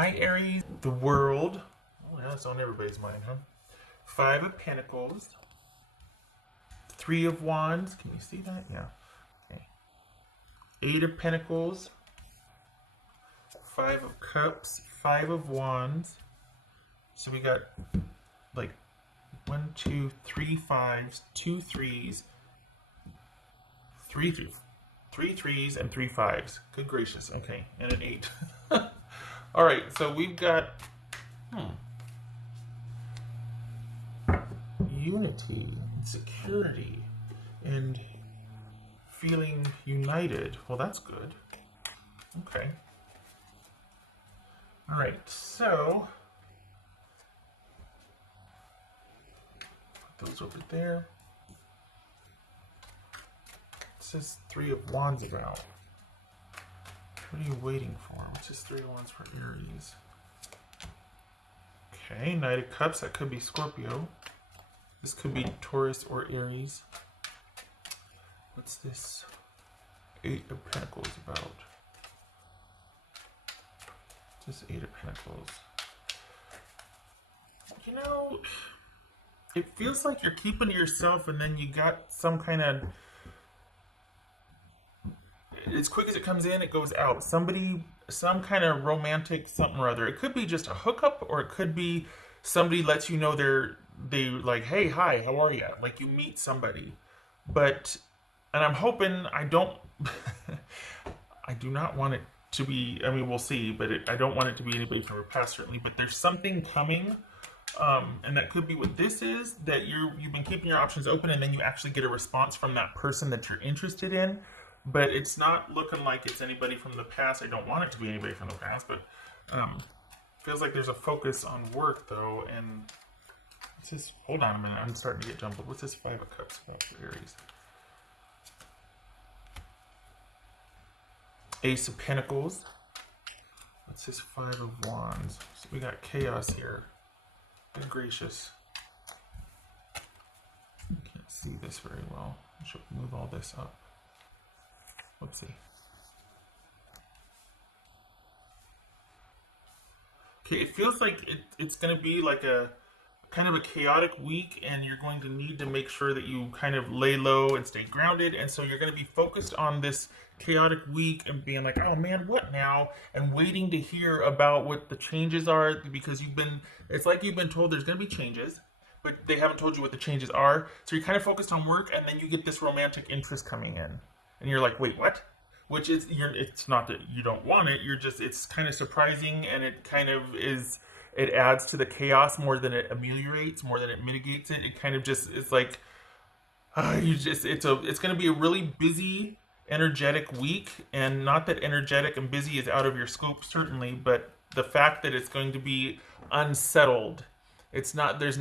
Hi Aries, the world. Oh, now it's on everybody's mind, huh? Five of Pentacles, Three of Wands. Can you see that? Yeah. Okay. Eight of Pentacles, Five of Cups, Five of Wands. So we got like 1, 2, 3 fives, 2 threes, 3 threes, 3 threes, and 3 fives. Good gracious. Okay, and an 8. All right, so we've got unity, and security, and feeling united. Well, that's good. Okay. All right, so put those over there. It says Three of Wands about. What are you waiting for? What's this Three of Wands for Aries? Okay, Knight of Cups. That could be Scorpio. This could be Taurus or Aries. What's this Eight of Pentacles about? This Eight of Pentacles. You know, it feels like you're keeping to yourself and then you got some kind of... As quick as it comes in, it goes out. Somebody, some kind of romantic something or other. It could be just a hookup, or it could be somebody lets you know they like, hey, hi, how are you? Like you meet somebody. But, and I'm hoping I don't, I do not want it to be, I mean, we'll see, but I don't want it to be anybody from your past, certainly. But there's something coming, and that could be what this is, that you've been keeping your options open, and then you actually get a response from that person that you're interested in. But it's not looking like it's anybody from the past. I don't want it to be anybody from the past, but feels like there's a focus on work, though. And what's this? Hold on a minute. I'm starting to get jumbled. What's this Five of Cups about for Aries? Ace of Pentacles. What's this Five of Wands? So we got chaos here. Good gracious. I can't see this very well. I should move all this up. Whoopsie. Okay, it feels like it's going to be like a kind of a chaotic week, and you're going to need to make sure that you kind of lay low and stay grounded. And so you're going to be focused on this chaotic week and being like, oh man, what now? And waiting to hear about what the changes are, because it's like you've been told there's going to be changes, but they haven't told you what the changes are. So you're kind of focused on work, and then you get this romantic interest coming in. And you're like, wait, what? Which is, it's not that you don't want it, it's kind of surprising, and it kind of is, it adds to the chaos more than it ameliorates, more than it mitigates it. It kind of just, it's like, it's going to be a really busy, energetic week, and not that energetic and busy is out of your scope, certainly, but the fact that it's going to be unsettled, it's not, there's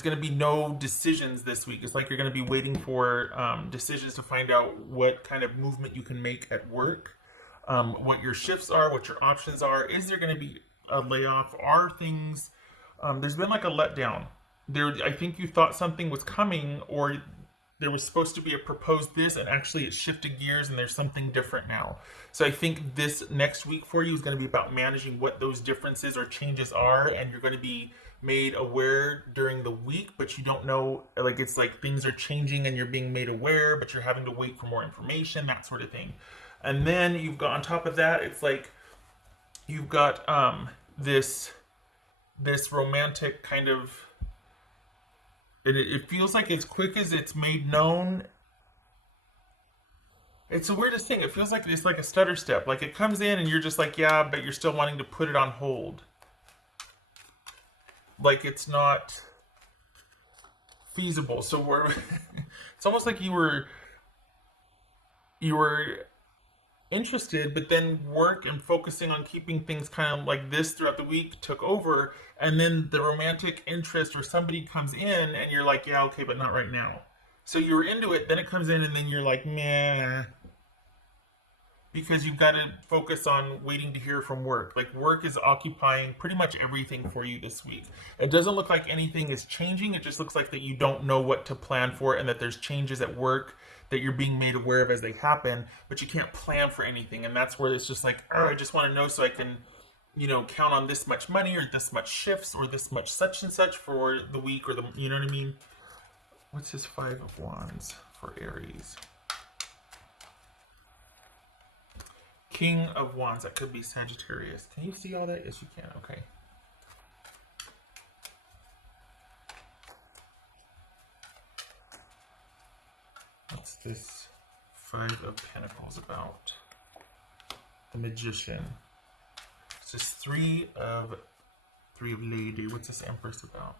going to be no decisions this week. It's like you're going to be waiting for decisions to find out what kind of movement you can make at work, what your shifts are, what your options are. Is there going to be a layoff? Are things... there's been like a letdown. I think you thought something was coming, or there was supposed to be a proposed this, and actually it shifted gears and there's something different now. So I think this next week for you is going to be about managing what those differences or changes are, and you're going to be made aware during the week, but you don't know, like it's like things are changing and you're being made aware, but you're having to wait for more information, that sort of thing. And then you've got, on top of that, it's like you've got this romantic kind of, it feels like as quick as it's made known, it's the weirdest thing. It feels like it's like a stutter step. Like it comes in and you're just like, yeah, but you're still wanting to put it on hold. Like it's not feasible. So it's almost like you were interested, but then work and focusing on keeping things kind of like this throughout the week took over, and then the romantic interest or somebody comes in and you're like, yeah, okay, but not right now. So you're into it, then it comes in and then you're like, meh, because you've got to focus on waiting to hear from work. Like work is occupying pretty much everything for you this week. It doesn't look like anything is changing. It just looks like that you don't know what to plan for, and that there's changes at work that you're being made aware of as they happen, but you can't plan for anything. And that's where it's just like, oh, I just want to know so I can you know, count on this much money or this much shifts or this much such and such for the week or the, you know what I mean? What's this Five of Wands for Aries? King of Wands, that could be Sagittarius. Can you see all that? Yes, you can. Okay. What's this Five of Pentacles about? The Magician. It's just three of Lady. What's this Empress about?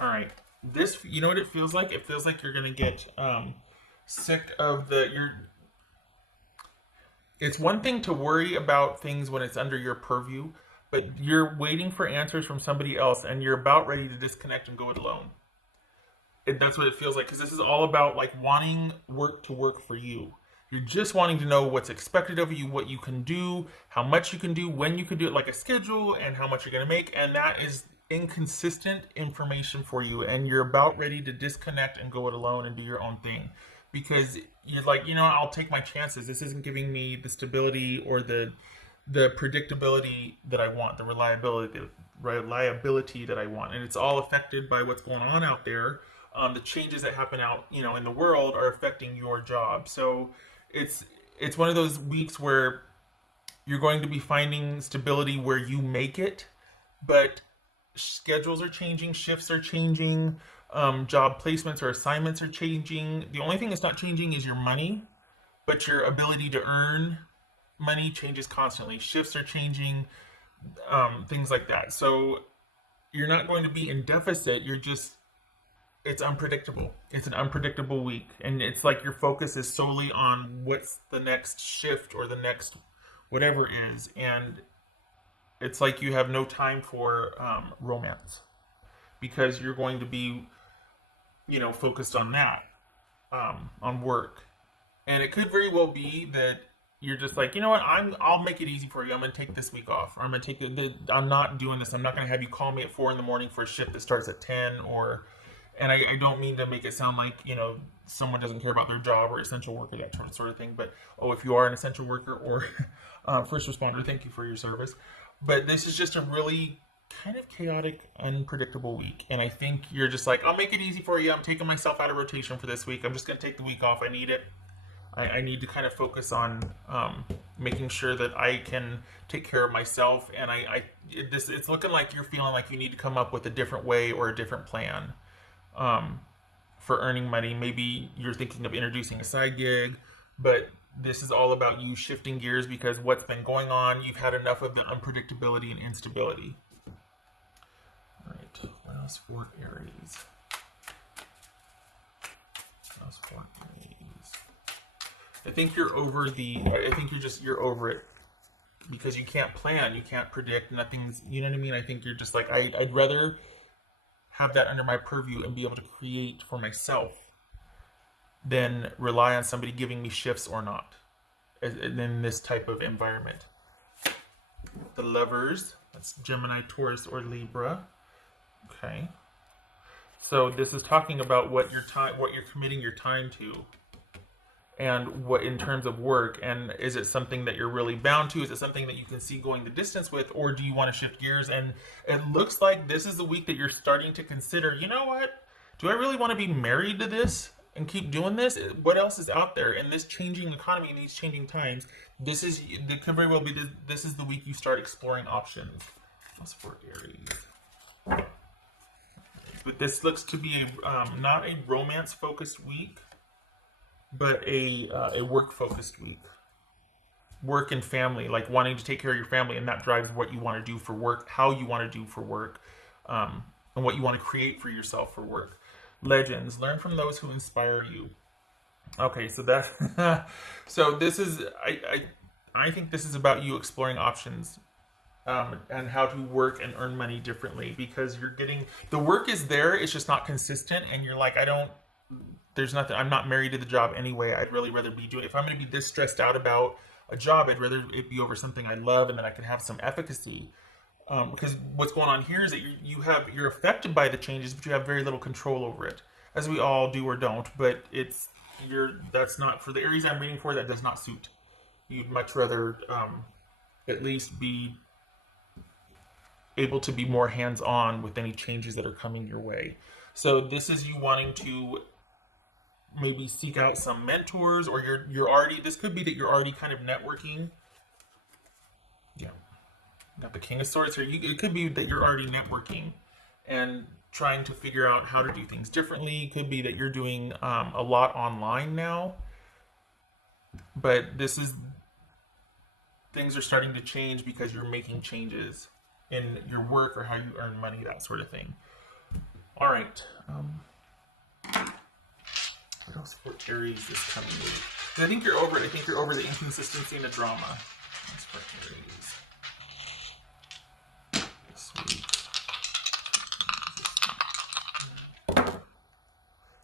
All right. This, you know what it feels like? It feels like you're gonna get sick of it's one thing to worry about things when it's under your purview, but you're waiting for answers from somebody else and you're about ready to disconnect and go it alone. That's what it feels like, because this is all about like wanting work to work for you. You're just wanting to know what's expected of you, what you can do, how much you can do, when you can do it, like a schedule, and how much you're going to make. And that is inconsistent information for you. And you're about ready to disconnect and go it alone and do your own thing. Because you're like, you know, I'll take my chances. This isn't giving me the stability or the predictability that I want, the reliability that I want. And it's all affected by what's going on out there. The changes that happen out, you know, in the world are affecting your job. So it's one of those weeks where you're going to be finding stability where you make it, but schedules are changing, shifts are changing, job placements or assignments are changing. The only thing that's not changing is your money, but your ability to earn money changes constantly. Shifts are changing, things like that. So you're not going to be in deficit. It's unpredictable. It's an unpredictable week. And it's like your focus is solely on what's the next shift or the next whatever is. And it's like you have no time for romance, because you're going to be, you know, focused on that, on work. And it could very well be that you're just like, you know what, I'll make it easy for you. I'm gonna take this week off. Or I'm gonna take I'm not doing this. I'm not gonna have you call me at 4 a.m. for a shift that starts at 10. Or and I don't mean to make it sound like, you know, someone doesn't care about their job or essential worker, that sort of thing. But, oh, if you are an essential worker or first responder, thank you for your service. But this is just a really kind of chaotic, unpredictable week. And I think you're just like, I'll make it easy for you. I'm taking myself out of rotation for this week. I'm just going to take the week off. I need it. I need to kind of focus on making sure that I can take care of myself. And it's looking like you're feeling like you need to come up with a different way or a different plan for earning money. Maybe you're thinking of introducing a side gig, but this is all about you shifting gears because what's been going on, you've had enough of the unpredictability and instability. All right, what else for Aries? What else for Aries? I think you're over you're over it, because you can't plan, you can't predict, nothing's, you know what I mean? I think you're just like, I'd rather have that under my purview and be able to create for myself than rely on somebody giving me shifts or not in this type of environment. The Lovers, that's Gemini, Taurus, or Libra. Okay. So this is talking about what you're committing your time to, and what in terms of work. And is it something that you're really bound to? Is it something that you can see going the distance with, or do you want to shift gears? And it looks like this is the week that you're starting to consider, you know what? Do I really want to be married to this and keep doing this? What else is out there in this changing economy, in these changing times? This could very well be this is the week you start exploring options. What's for Aries? But this looks to be not a romance-focused week, but a work-focused week. Work and family, like wanting to take care of your family, and that drives what you want to do for work, how you want to do for work, and what you want to create for yourself for work. Legends, learn from those who inspire you. Okay, so that so this is I think this is about you exploring options, and how to work and earn money differently, because you're getting the work is there, it's just not consistent, and you're like, there's nothing, I'm not married to the job anyway. I'd really rather be doing, if I'm going to be this stressed out about a job, I'd rather it be over something I love, and then I can have some efficacy. Because what's going on here is that you're affected by the changes, but you have very little control over it, as we all do or don't. But that's not for the Aries I'm reading for. That does not suit. You'd much rather at least be able to be more hands-on with any changes that are coming your way. So this is you wanting to maybe seek out some mentors, or you're already, this could be that you're already kind of networking. Yeah, got the King of Swords here. It could be that you're already networking and trying to figure out how to do things differently. It could be that you're doing a lot online now, but this is, things are starting to change because you're making changes in your work or how you earn money, that sort of thing. All right. What else for Aries this coming week? And I think you're over it. I think you're over the inconsistency and the drama. That's for Aries this week.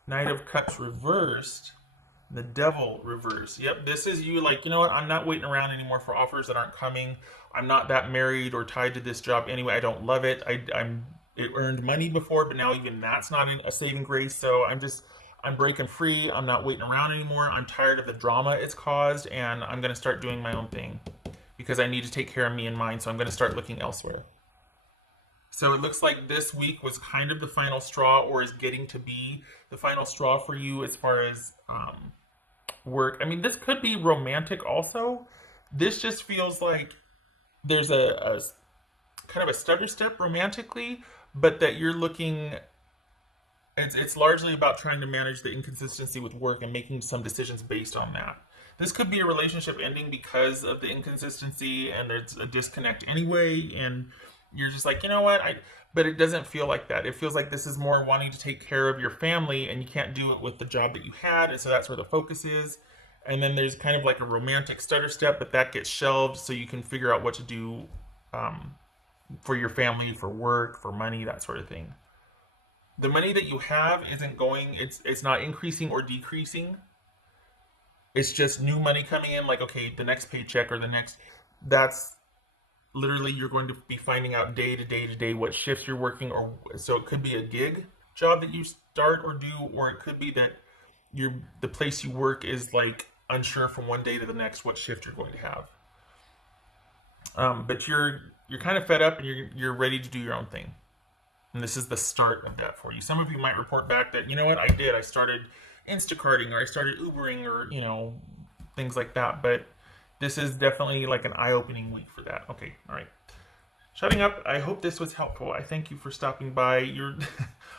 Knight of Cups reversed. The Devil reversed. Yep, this is you like, you know what? I'm not waiting around anymore for offers that aren't coming. I'm not that married or tied to this job anyway. I don't love it. It earned money before, but now even that's not a saving grace. So I'm breaking free. I'm not waiting around anymore. I'm tired of the drama it's caused, and I'm going to start doing my own thing because I need to take care of me and mine. So I'm going to start looking elsewhere. So it looks like this week was kind of the final straw, or is getting to be the final straw for you as far as work. I mean, this could be romantic also. This just feels like there's a kind of a stutter step romantically, but that you're looking, it's largely about trying to manage the inconsistency with work and making some decisions based on that. This could be a relationship ending because of the inconsistency, and there's a disconnect anyway, and you're just like, you know what, but it doesn't feel like that. It feels like this is more wanting to take care of your family, and you can't do it with the job that you had, and so that's where the focus is. And then there's kind of like a romantic stutter step, but that gets shelved so you can figure out what to do for your family, for work, for money, that sort of thing. The money that you have isn't going, it's not increasing or decreasing. It's just new money coming in, like, okay, the next paycheck or the next, that's literally, you're going to be finding out day to day to day what shifts you're working, or so it could be a gig job that you start or do, or it could be that the place you work is like unsure from one day to the next what shift you're going to have. But you're kind of fed up, and you're ready to do your own thing. And this is the start of that for you. Some of you might report back that, you know what, I started Instacarting, or I started Ubering, or, you know, things like that. But this is definitely like an eye-opening week for that. Okay, all right. Shutting up. I hope this was helpful. I thank you for stopping by.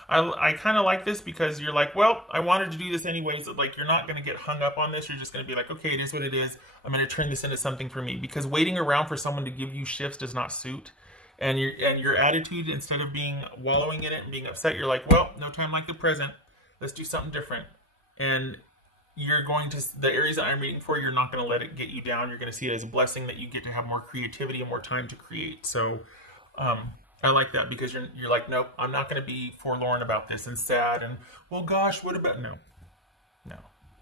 I kind of like this because you're like, well, I wanted to do this anyways. Like, you're not going to get hung up on this. You're just going to be like, okay, it is what it is. I'm going to turn this into something for me. Because waiting around for someone to give you shifts does not suit. And your attitude, instead of being wallowing in it and being upset, you're like, well, no time like the present. Let's do something different. And you're going to, the areas that I'm reading for, you're not going to let it get you down. You're going to see it as a blessing that you get to have more creativity and more time to create. So I like that, because you're like, nope, I'm not going to be forlorn about this and sad and, well, gosh, what about, no.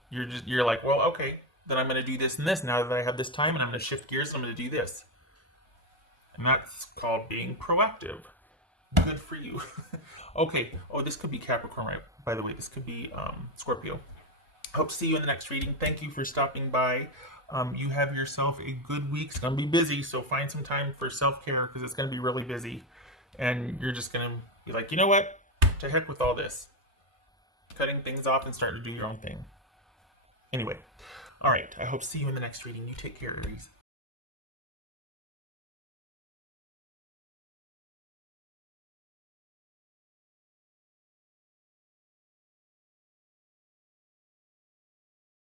You're like, well, okay, then I'm going to do this and this now that I have this time, and I'm going to shift gears and I'm going to do this. And that's called being proactive. Good for you. Okay. Oh, this could be Capricorn, right? By the way, this could be Scorpio. Hope to see you in the next reading. Thank you for stopping by. You have yourself a good week. It's going to be busy, so find some time for self-care, because it's going to be really busy. And you're just going to be like, you know what? To heck with all this. Cutting things off and starting to do your own thing. Anyway. All right. I hope to see you in the next reading. You take care, Aries.